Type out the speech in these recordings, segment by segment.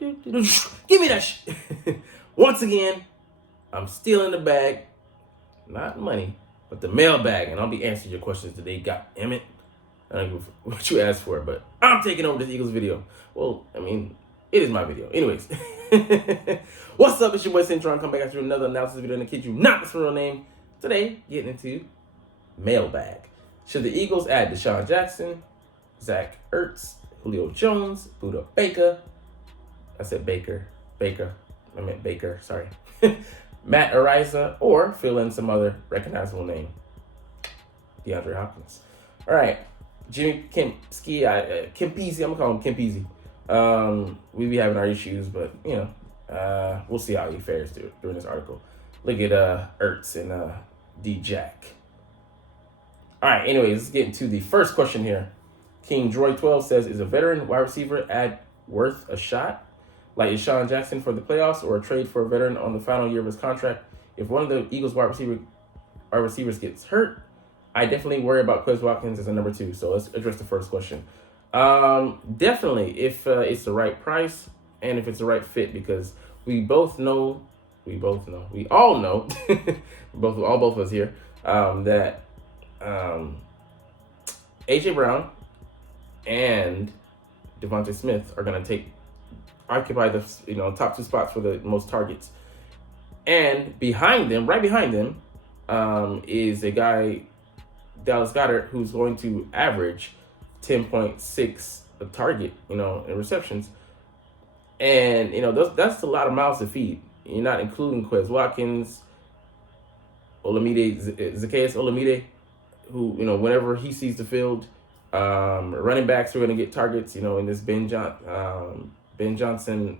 Give me that shit. Once again, I'm still in the bag. Not money, but the mailbag. And I'll be answering your questions today. God damn it. I don't know what you asked for, but I'm taking over this Eagles video. Well, I mean, it is my video. Anyways. What's up? It's your boy Cintron. Come back after another analysis video. And the kid you not this real name. Today, getting into mailbag. Should the Eagles add Deshaun Jackson, Zach Ertz, Julio Jones, Buda Baker? I said Baker. I meant Baker. Sorry. Matt Ariza, or fill in some other recognizable name. DeAndre Hopkins. All right. Jimmy Kempsky, Kempezi, I'm going to call him Kempezi. We be having our issues, but, you know, we'll see how he fares during this article. Look at Ertz and D-Jack. All right, anyways, let's get into the first question here. King Droid 12 says, is a veteran wide receiver worth a shot? Like Deshaun Jackson for the playoffs, or a trade for a veteran on the final year of his contract? If one of the Eagles wide receivers gets hurt, I definitely worry about Quez Watkins as a number 2. So let's address the first question. Definitely, if it's the right price and if it's the right fit, because we all know, both of us here, that AJ Brown and Devontae Smith are going to occupy the top 2 spots for the most targets. And right behind them, is a guy, Dallas Goedert, who's going to average 10.6 a target, in receptions. And, that's a lot of mouths to feed. You're not including Quez Watkins, Zacchaeus Olamide, who, whenever he sees the field, running backs are going to get targets, in this Ben Johnson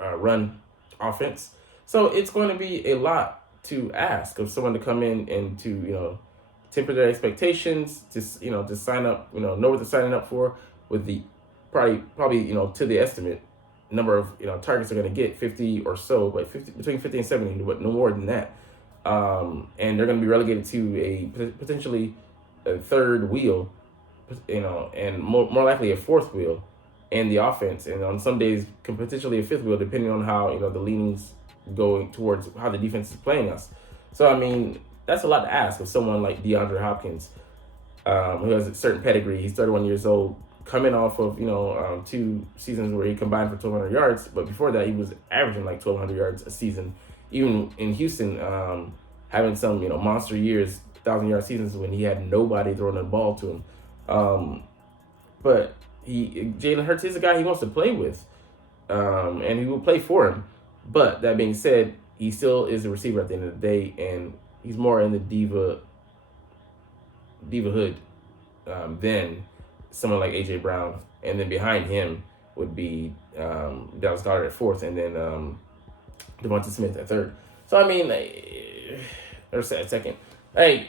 run offense. So it's going to be a lot to ask of someone to come in and to, temper their expectations, to sign up, know what they're signing up for, with the probably to the estimate number of targets they're going to get, 50 or so, but between 50 and 70, but no more than that. And they're going to be relegated to a potentially a third wheel, and more likely a fourth wheel in the offense, and on some days potentially a fifth wheel, depending on how the leanings going towards how the defense is playing us. So I mean, that's a lot to ask of someone like DeAndre Hopkins, who has a certain pedigree. He's 31 years old, coming off of 2 seasons where he combined for 1,200 yards, but before that he was averaging like 1,200 yards a season. Even in Houston, having some monster years, 1,000-yard seasons when he had nobody throwing the ball to him. But Jalen Hurts is a guy he wants to play with, and he will play for him. But that being said, he still is a receiver at the end of the day, and he's more in the diva-hood than someone like AJ Brown. And then behind him would be Dallas Goedert at 4th, and then Devontae Smith at 3rd. So I mean, or 2nd. Hey,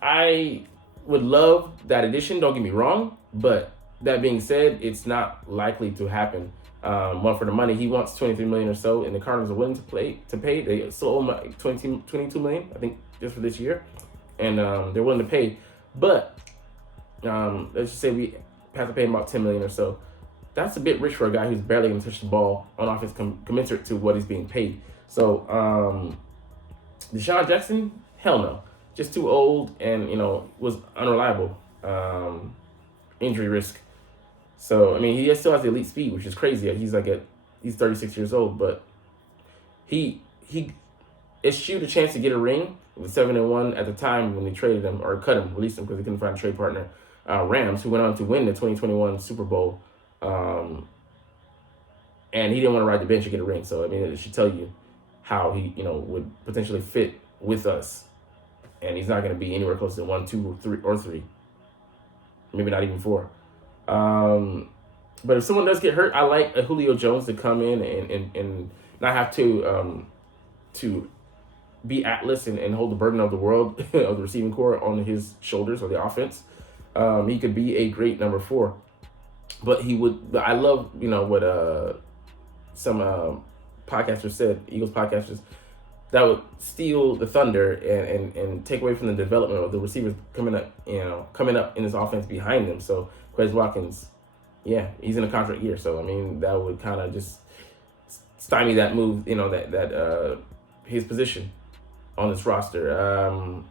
I would love that addition. Don't get me wrong, but that being said, it's not likely to happen. One, for the money, he wants $23 million or so, and the Cardinals are willing to pay. They still owe him $22 million, I think, just for this year, and they're willing to pay. But let's just say we have to pay him about $10 million or so. That's a bit rich for a guy who's barely going to touch the ball on offense, commensurate to what he's being paid. So Deshaun Jackson, hell no, just too old, and was unreliable, injury risk. So I mean, he still has the elite speed, which is crazy. He's 36 years old, but he eschewed a chance to get a ring with 7-1 at the time when they traded him, or cut him, released him because they couldn't find a trade partner. Rams, who went on to win the 2021 Super Bowl, and he didn't want to ride the bench and get a ring. So I mean, it should tell you how he would potentially fit with us, and he's not going to be anywhere close to 1, 2, or 3, maybe not even 4. But if someone does get hurt, I like a Julio Jones to come in and not have to be Atlas and hold the burden of the world of the receiving core on his shoulders, or the offense. He could be a great number 4, but I love what some podcasters said, Eagles podcasters, that would steal the thunder and take away from the development of the receivers coming up in this offense behind them. So Quez Watkins, yeah, he's in a contract year. So I mean, that would kind of just stymie that move, that his position on this roster.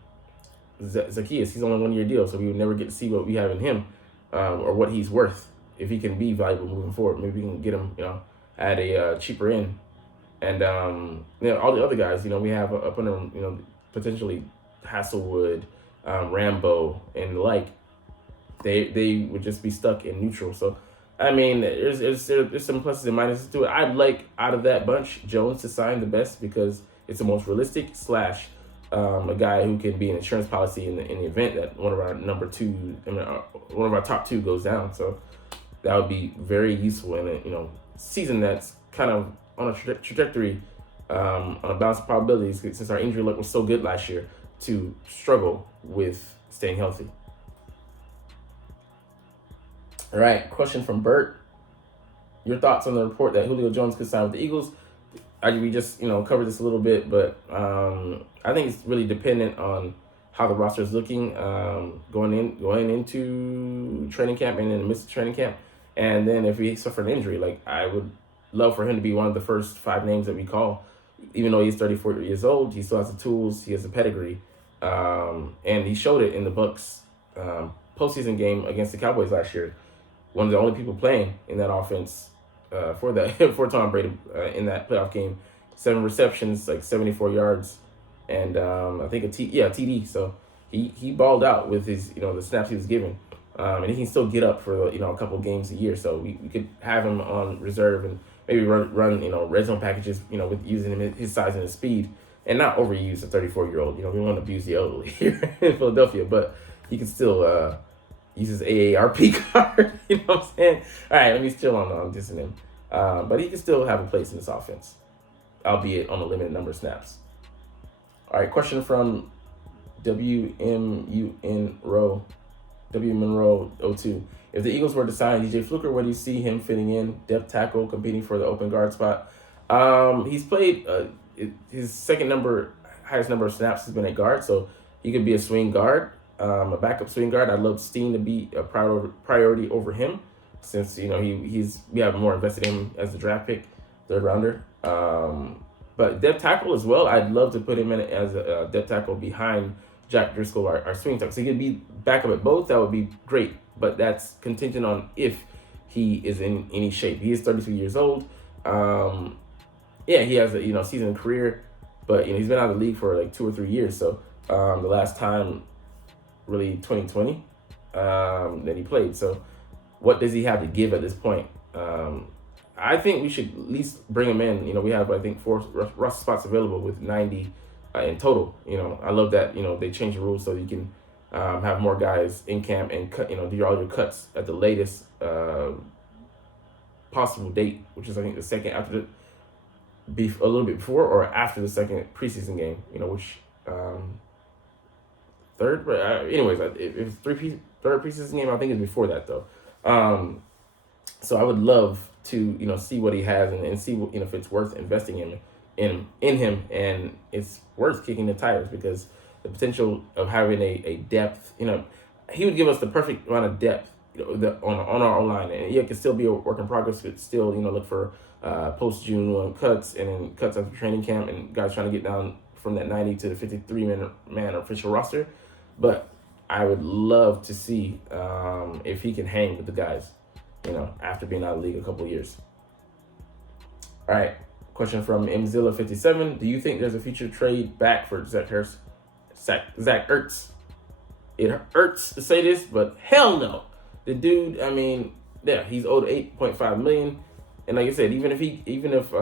Zacchaeus, he's on a 1-year deal, so we would never get to see what we have in him, or what he's worth if he can be valuable moving forward. Maybe we can get him, at a cheaper end. And all the other guys, we have up under them, potentially Hasselwood, Rambo, and the like. They would just be stuck in neutral. So, I mean, there's some pluses and minuses to it. I'd like, out of that bunch, Jones to sign the best because it's the most realistic / a guy who can be an insurance policy in the event that one of our one of our top two goes down. So that would be very useful in a season that's kind of on a trajectory, on a balance of probabilities, since our injury luck was so good last year, to struggle with staying healthy. All right, question from Bert. Your thoughts on the report that Julio Jones could sign with the Eagles? We just covered this a little bit, but I think it's really dependent on how the roster is looking going into training camp and in the midst of training camp, and then if we suffer an injury, like I would love for him to be one of the first 5 names that we call. Even though he's 34 years old, he still has the tools, he has the pedigree, and he showed it in the Bucs postseason game against the Cowboys last year. One of the only people playing in that offense for Tom Brady in that playoff game. 7 receptions, like 74 yards, and I think a TD. So he balled out with his the snaps he was given, and he can still get up for a couple games a year. So we could have him on reserve and maybe run red zone packages with using him his size and his speed, and not overuse a 34-year-old. We don't want to abuse the elderly here in Philadelphia, but he can still use his AARP card. You know what I'm saying? All right, let me chill on dissing him. But he can still have a place in this offense, albeit on a limited number of snaps. All right, question from WMUN Monroe 02. If the Eagles were to sign DJ Fluker, where do you see him fitting in? Depth tackle, competing for the open guard spot. He's played his highest number of snaps has been at guard, so he could be a swing guard, a backup swing guard. I'd love Steen to be a priority over him, since we have more invested in him as a draft pick, 3rd rounder. But depth tackle as well, I'd love to put him in as a depth tackle behind Jack Driscoll, our swing tackle. So he could be backup at both. That would be great, but that's contingent on if he is in any shape. He is 33 years old. He has a seasoned career, but he's been out of the league for like 2 or 3 years. So the last time, really 2020, that he played. So what does he have to give at this point? I think we should at least bring him in. We have, I think, 4 roster spots available with 90 in total. I love that, they changed the rules so you can have more guys in camp and cut, do all your cuts at the latest possible date, which is, I think, the second after a little bit before or after the second preseason game, which third, but anyways, if it's third preseason game, I think it's before that though. So I would love to see what he has and see what, if it's worth investing in him, and it's worth kicking the tires, because the potential of having a depth, he would give us the perfect amount of depth on our line, and it could still be a work in progress. Could still look for post June 1 cuts, and then cuts after training camp, and guys trying to get down from that 90 to the 53-man official roster. But I would love to see if he can hang with the guys, after being out of the league a couple of years. All right, question from Mzilla57. Do you think there's a future trade back for Zach Ertz? It hurts to say this, but hell no. The dude, he's owed $8.5 million, and like I said, even if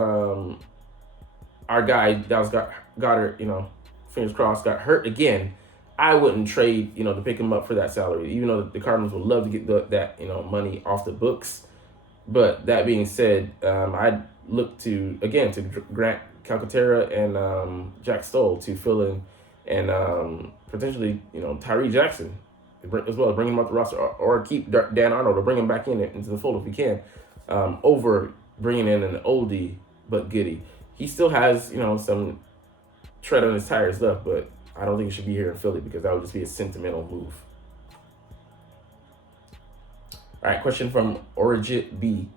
our guy Dallas Goedert, fingers crossed, got hurt again, I wouldn't trade, to pick him up for that salary, even though the Cardinals would love to get that money off the books. But that being said, I'd look to Grant Calcaterra and Jack Stoll to fill in, and potentially, Tyree Jackson as well, bring him up the roster, or keep Dan Arnold, or bring him back into the fold if we can, over bringing in an oldie but goodie. He still has, some tread on his tires left, but I don't think he should be here in Philly, because that would just be a sentimental move. All right, question from Origit B.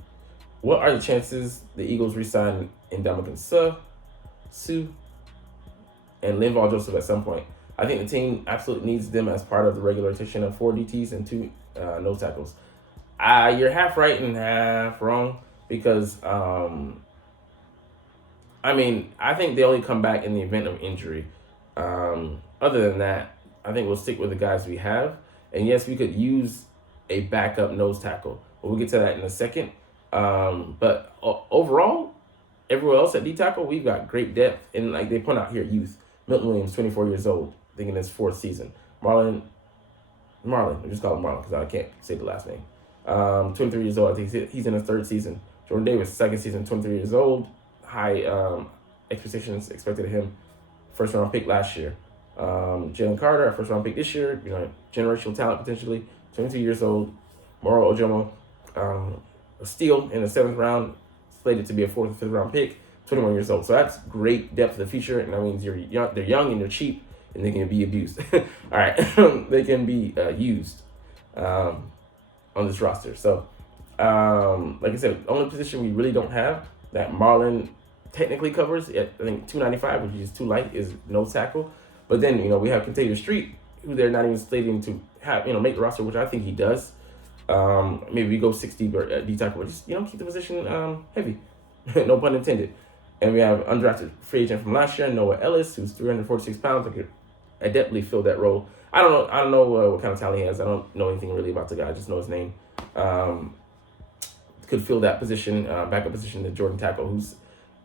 What are the chances the Eagles re-sign Ndamukong Suh and Linval Joseph at some point? I think the team absolutely needs them as part of the regular rotation of 4 DTs and 2 nose tackles. You're half right and half wrong because, I think they only come back in the event of injury. Other than that, I think we'll stick with the guys we have. And yes, we could use a backup nose tackle, but we'll get to that in a second. But overall, everywhere else at D tackle, we've got great depth. And like they point out here, youth. Milton Williams, 24 years old, thinking his 4th season. Marlon, we just call him Marlon because I can't say the last name. 23 years old, I think he's in his 3rd season. Jordan Davis, 2nd season, 23 years old. High expectations expected of him. 1st round pick last year. Jalen Carter, our 1st round pick this year. Generational talent potentially. 22 years old. Moro Ojomo, a steal in the 7th round, slated to be a 4th or 5th round pick. 21 years old. So that's great depth of the future, and that means they're young and they're cheap, and they can be abused. All right, they can be used on this roster. So, like I said, the only position we really don't have that Marlon technically covers at, I think, 295, which is too light, is nose tackle. But then, we have Contagious Street, who they're not even slating to have, make the roster, which I think he does. Maybe we go 60 or D tackle, but just, keep the position heavy. No pun intended. And we have undrafted free agent from last year, Noah Ellis, who's 346 pounds. I could adeptly fill that role. I don't know what kind of talent he has. I don't know anything really about the guy. I just know his name. Could fill that position, backup position, the Jordan tackle,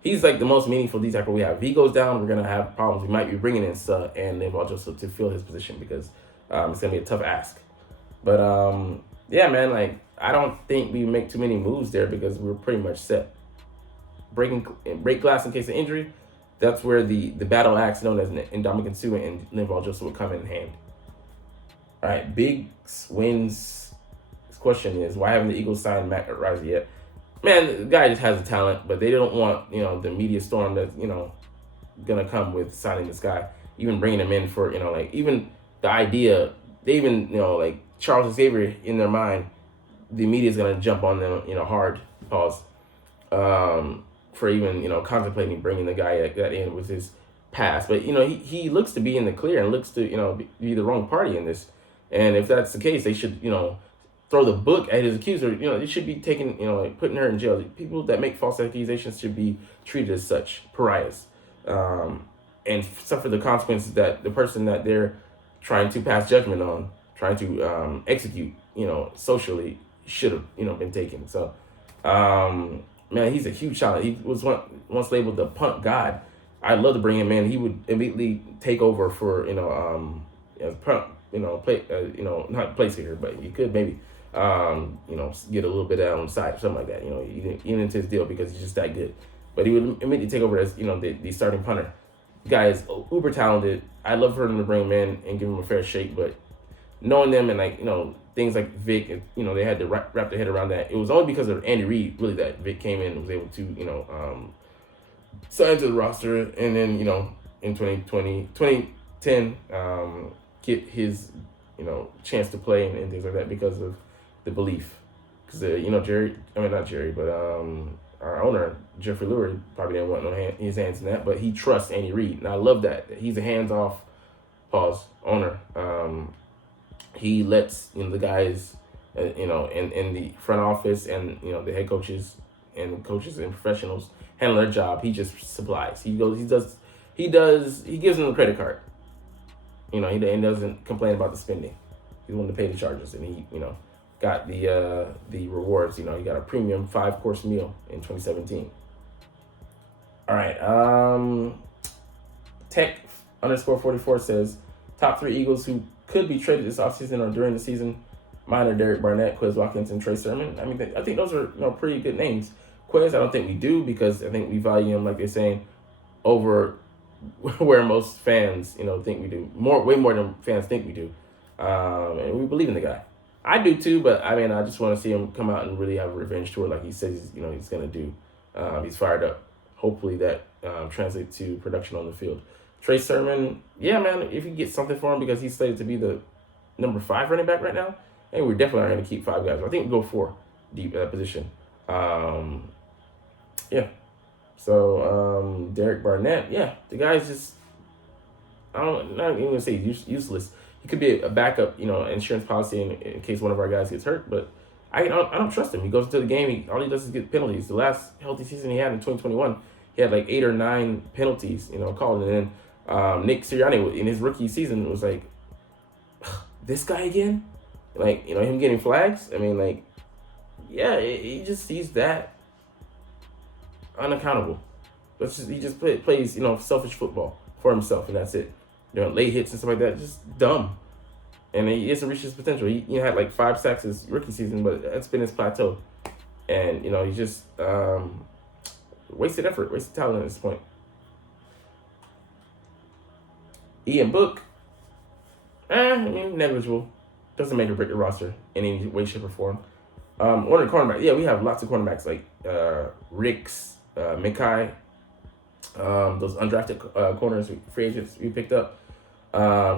he's like the most meaningful D tackle we have. If he goes down, we're gonna have problems. We might be bringing in Suh and Linval Joseph to fill his position because it's gonna be a tough ask. But yeah, man, like I don't think we make too many moves there because we're pretty much set. Break glass in case of injury. That's where the battle axe known as Ndamukong Suh and Linval Joseph will come in hand. All right, Big wins. His question is, why haven't the Eagles signed Matt Risey yet? Man, the guy just has a talent, but they don't want, the media storm that's, gonna come with signing this guy. Even bringing him in for, even the idea, they even, like Charles Xavier in their mind, the media's gonna jump on them, hard, pause, for even, contemplating bringing the guy like that in with his past. But, he looks to be in the clear and looks to, be the wrong party in this. And if that's the case, they should, throw the book at his accuser. It should be taken, putting her in jail. People that make false accusations should be treated as such, pariahs, and suffer the consequences that the person that they're trying to pass judgment on, trying to execute, socially, should have, been taken. So, man, he's a huge talent. He was once labeled the punt god. I'd love to bring him in. He would immediately take over for, as punt, play, not place here, but he could maybe, get a little bit out on the side or something like that. Even into his deal because he's just that good. But he would immediately take over as, the starting punter. The guy is uber talented. I'd love for him to bring him in and give him a fair shake, but knowing them and things like Vic, they had to wrap their head around that. It was only because of Andy Reid, really, that Vic came in and was able to, sign to the roster, and then, in 2010, get his, chance to play and things like that because of the belief. Because, not Jerry, but our owner, Jeffrey Lurie, probably didn't want his hands in that, but he trusts Andy Reid. And I love that. He's a hands-off, owner. He lets, the guys, in the front office and, the head coaches and professionals handle their job. He just supplies. He gives them the credit card. He doesn't complain about the spending. He's willing to pay the charges, and he, got the rewards. He got a premium 5-course meal in 2017. All right. Tech_44 says, top 3 Eagles who could be traded this offseason or during the season. Mine are Derek Barnett, Quez Watkins, and Trey Sermon. I think those are pretty good names. Quez, I don't think we do because I think we value him, like they're saying, over where most fans, think we do. Way more than fans think we do. And we believe in the guy. I do too, but I just want to see him come out and really have a revenge tour like he says he's going to do. He's fired up. Hopefully that translates to production on the field. Trey Sermon, yeah, man, if you get something for him because he's slated to be the number 5 running back right now, and we're definitely not going to keep 5 guys. I think we'll go 4 deep at that position. Um, yeah. So Derek Barnett, yeah, the guy's just not even gonna say useless. He could be a backup, insurance policy in case one of our guys gets hurt. But I don't trust him. He goes into the game. All he does is get penalties. The last healthy season he had in 2021, he had like 8 or 9 penalties, called. And then Nick Sirianni in his rookie season was like, this guy again, like him getting flags. I mean, like, yeah, he's that unaccountable. He just plays selfish football for himself, and that's it. Late hits and stuff like that, just dumb. And he hasn't reached his potential. He had like 5 sacks his rookie season, but that's been his plateau. And he's just wasted effort, wasted talent at this point. Ian Book, negligible. Doesn't make or break the roster in any way, shape, or form. One of the cornerbacks, yeah, we have lots of cornerbacks like Ricks, Mikai, those undrafted corners, free agents we picked up.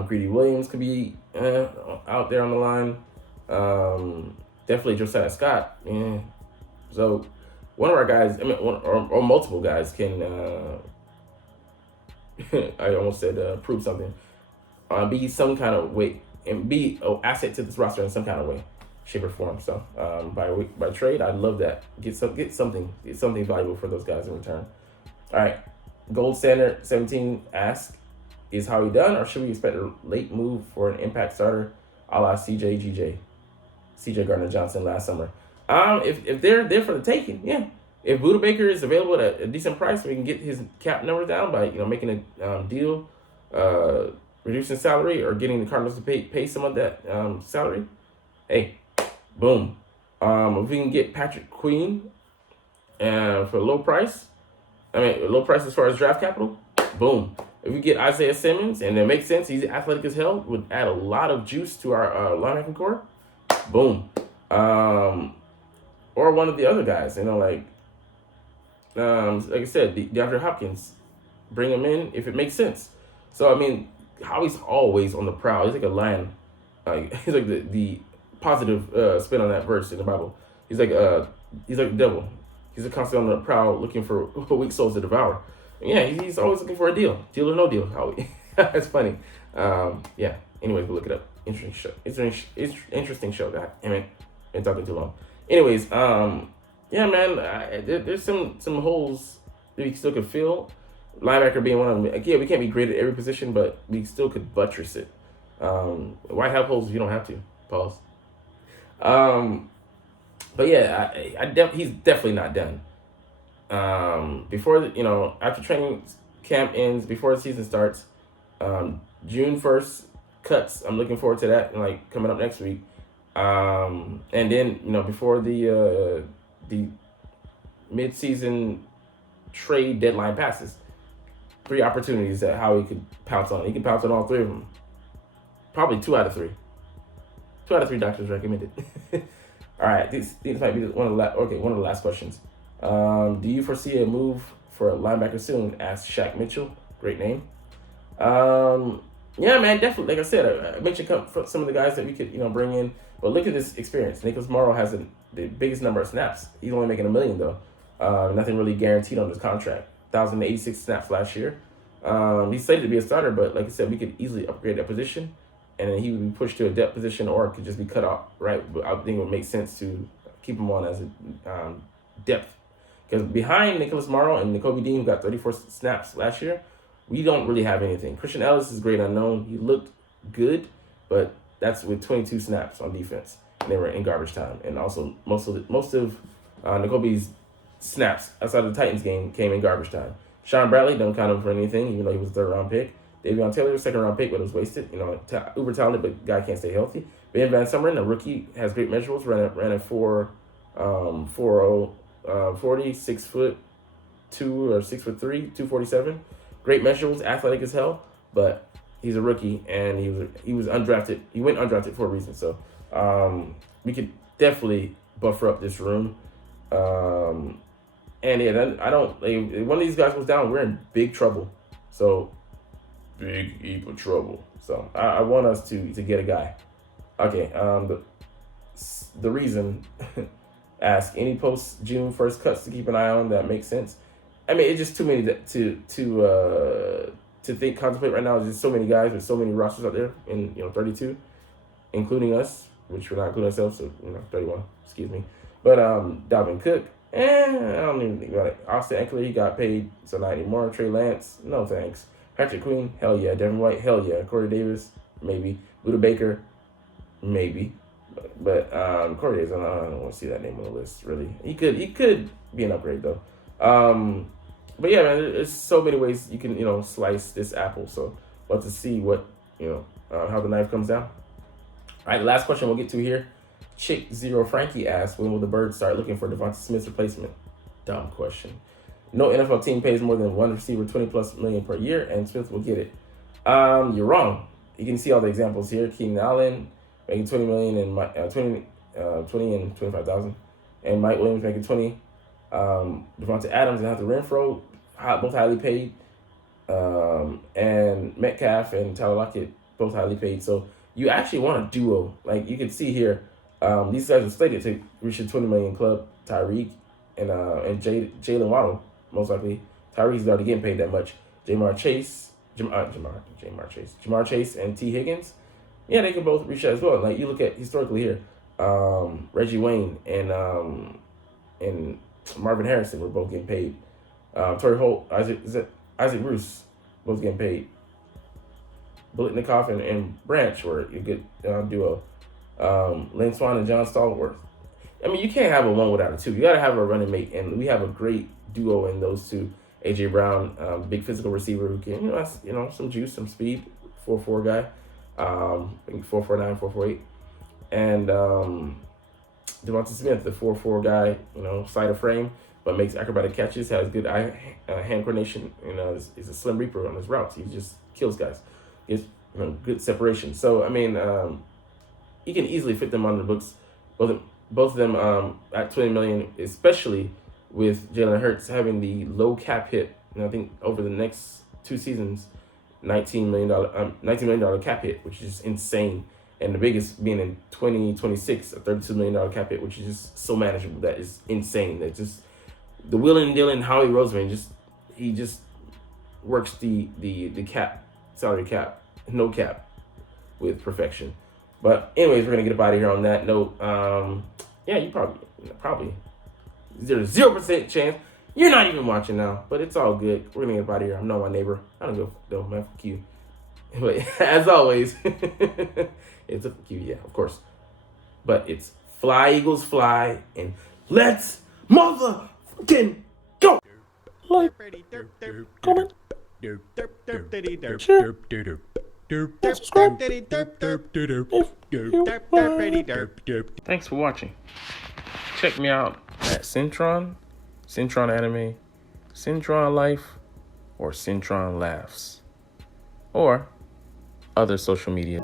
Greedy Williams could be out there on the line. Definitely Josiah Scott. Yeah. So one of our guys, or multiple guys can, I almost said prove something, be some kind of way, and be an asset to this roster in some kind of way, shape, or form. So by trade, I'd love that. Get something valuable for those guys in return. All right, Gold Standard 17 asks, is Howie done, or should we expect a late move for an impact starter, a la CJ Gardner-Johnson last summer? If they're there for the taking, yeah. If Buda Baker is available at a decent price, we can get his cap number down by making a deal, reducing salary, or getting the Cardinals to pay some of that salary. Hey, boom. If we can get Patrick Queen for a low price as far as draft capital, boom. If we get Isaiah Simmons, and it makes sense, he's athletic as hell, would add a lot of juice to our linebacking core, boom. Or one of the other guys, like I said, DeAndre Hopkins, bring him in if it makes sense. So, Howie's always on the prowl. He's like a lion. He's like the positive spin on that verse in the Bible. He's like the devil. He's constantly on the prowl looking for weak souls to devour. Yeah, he's always looking for a deal or no deal. Howie. That's funny. Yeah. Anyways, we'll look it up. Interesting show. It's interesting show. God damn it, been talking too long. Anyways, yeah, man. There's some holes that we still could fill. Linebacker being one of them. Again, we can't be great at every position, but we still could buttress it. Why have holes if you don't have to? Pause. But yeah, he's definitely not done. Before after training camp ends, before the season starts, June 1st cuts. I'm looking forward to that, coming up next week. And then before the mid-season trade deadline passes, 3 opportunities that Howie could pounce on. He can pounce on all 3 of them. Probably 2 out of 3. 2 out of 3 doctors recommended. All right, these might be one of the last questions. Do you foresee a move for a linebacker soon? Asked Shaq Mitchell. Great name. Yeah, man, definitely. Like I said, I mentioned some of the guys that we could, bring in. But look at this experience. Nicholas Morrow has the biggest number of snaps. He's only making $1 million though. Nothing really guaranteed on his contract. 1,086 snaps last year. He's slated to be a starter, but like I said, we could easily upgrade that position, and then he would be pushed to a depth position, or it could just be cut off. Right? But I think it would make sense to keep him on as a depth. Because behind Nicholas Morrow and Nakobe Dean, who got 34 snaps last year, we don't really have anything. Christian Ellis is great unknown. He looked good, but that's with 22 snaps on defense, and they were in garbage time. And also most of Nakobe's snaps outside of the Titans game came in garbage time. Sean Bradley don't count him for anything, even though he was a 3rd-round pick. Davion Taylor, 2nd-round pick, but it was wasted. Uber talented, but guy can't stay healthy. Ben Van Sumeren, a rookie, has great measurables. Ran a 4.40, 6'2" or 6'3", 247. Great measurables, athletic as hell, but he's a rookie and he was undrafted. He went undrafted for a reason. So we could definitely buffer up this room. And yeah, I don't. One of these guys goes down, we're in big trouble. So big evil trouble. So I want us to get a guy. Okay. The reason ask any post June 1st cuts to keep an eye on that make sense. I mean, it's just too many to think, contemplate right now. There's just so many guys with so many rosters out there in 32, including us, which we're not including ourselves, so 31. Excuse me. But Dalvin Cook, I don't even think about it. Austin Eckler, he got paid, so not anymore. Trey Lance, no thanks. Patrick Queen, hell yeah. Devin White, hell yeah. Corey Davis, maybe. Buda Baker, maybe. But Corey Davis, I don't want to see that name on the list, really. He could be an upgrade, though. But yeah, man, there's so many ways you can, slice this apple. So we'll have to see what, how the knife comes down. All right, the last question we'll get to here. Chick Zero Frankie asks, when will the Birds start looking for Devonta Smith's replacement? Dumb question. No NFL team pays more than one receiver $20+ million per year, and Smith will get it. You're wrong. You can see all the examples here. Keenan Allen making $20 million and 20 and 25,000, and Mike Williams making 20. Devonta Adams and Hunter Renfrow, both highly paid, and Metcalf and Tyler Lockett, both highly paid. So you actually want a duo. Like you can see here, these guys are slated to reach the $20 million club. Tyreek and Jalen Waddle, most likely. Tyreek's already getting paid that much. Jamar Chase, and T. Higgins, yeah, they can both reach that as well. Like you look at historically here, Reggie Wayne and Marvin Harrison were both getting paid. Torrey Holt, Isaac Bruce, both getting paid. Biletnikoff and Branch were a good duo. Lynn Swann and John Stallworth. I mean, you can't have a one without a two. You got to have a running mate, and we have a great duo in those two. A.J. Brown, big physical receiver who can, has, some juice, some speed, 4.4 guy, 4.49, 4.48. And Devonta Smith, the 4.4 guy, side of frame, but makes acrobatic catches, has good hand coordination, and is a slim reaper on his routes. He just kills guys. He has good separation. So, I mean, you can easily fit them on the books, both of them at $20 million, especially with Jalen Hurts having the low cap hit. And I think over the next 2 seasons, $19 million cap hit, which is insane. And the biggest being in 2026, a $32 million cap hit, which is just so manageable. That is insane. That just the wheeling and dealing, Howie Roseman, he just works the salary cap, no cap, with perfection. But anyways, we're gonna get up out of here on that note. Yeah, you probably there's 0% chance you're not even watching now, but it's all good. We're gonna get up out of here. I'm not my neighbor. I don't go though, man. Fuck you. But as always, it's a fuck you, yeah, of course. But it's fly, Eagles, fly, and let's motherfucking go. Like, comment, share, subscribe. Thanks for watching. Check me out at Cintron Anime, Cintron Life, or Cintron Laughs, or other social media.